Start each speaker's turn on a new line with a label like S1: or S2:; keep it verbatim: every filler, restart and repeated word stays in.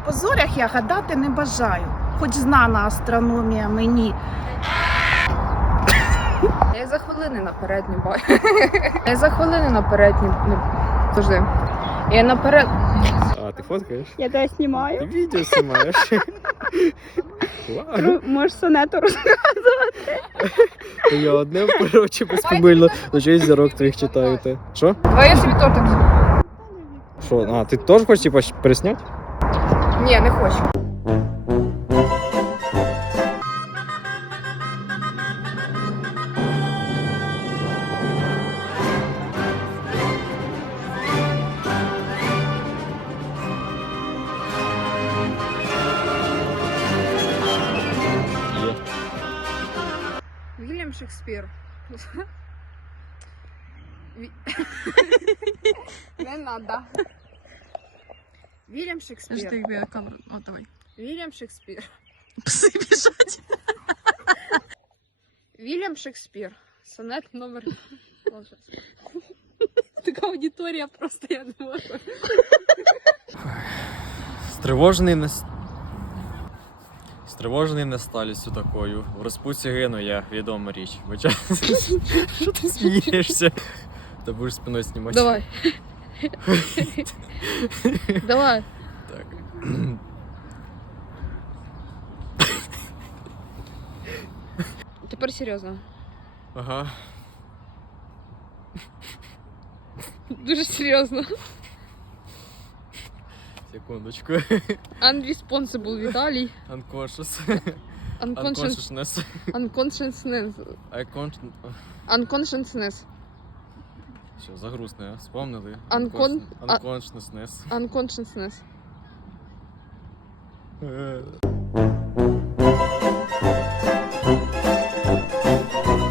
S1: По зорях я гадати не бажаю, хоч знана астрономія мені.
S2: Я за хвилини наперед не бачу. Я за хвилини наперед не... не... Подожди. Я наперед...
S3: А, ти фоткаєш?
S4: Я тебе
S3: Ти
S4: знімаю.
S3: відео знімаєш? Вау.
S4: Ру- Можеш сонету розказувати.
S3: То я одне коротше безпомильно. До чогось зірок твоїх читаєте. Що?
S2: Давай я собі тортик.
S3: Що? А, ти теж хочеш типа пересняти?
S2: Ні, не хочу.
S3: Є.
S2: Вільям Шекспір. Ві- Не надо. Вільям Шекспір.
S4: я камеру. О, давай.
S2: Вільям Шекспір.
S4: Пси біжать.
S2: Вільям Шекспір. Сонет номер... Боже.
S4: Така аудиторія просто, я не можу.
S3: Стривожений не... Стривожений не сталістю такою. В розпуці гину я, відома річ. Бача... Що ти смієшся? Ти будеш спиною знімати.
S2: Давай. Давай.
S3: Так.
S2: Тепер серйозно.
S3: Ага.
S2: Дуже серйозно.
S3: Секундочку.
S2: Unresponsible Віталій.
S3: Unconscious.
S2: Unconscious...
S3: Unconsciousness.
S2: Unconsciousness.
S3: I can't...
S2: Unconsciousness.
S3: Що, загрузне, а? Спомнили?
S2: Uncon-
S3: Unconsciousness.
S2: Unconsciousness.
S3: Е.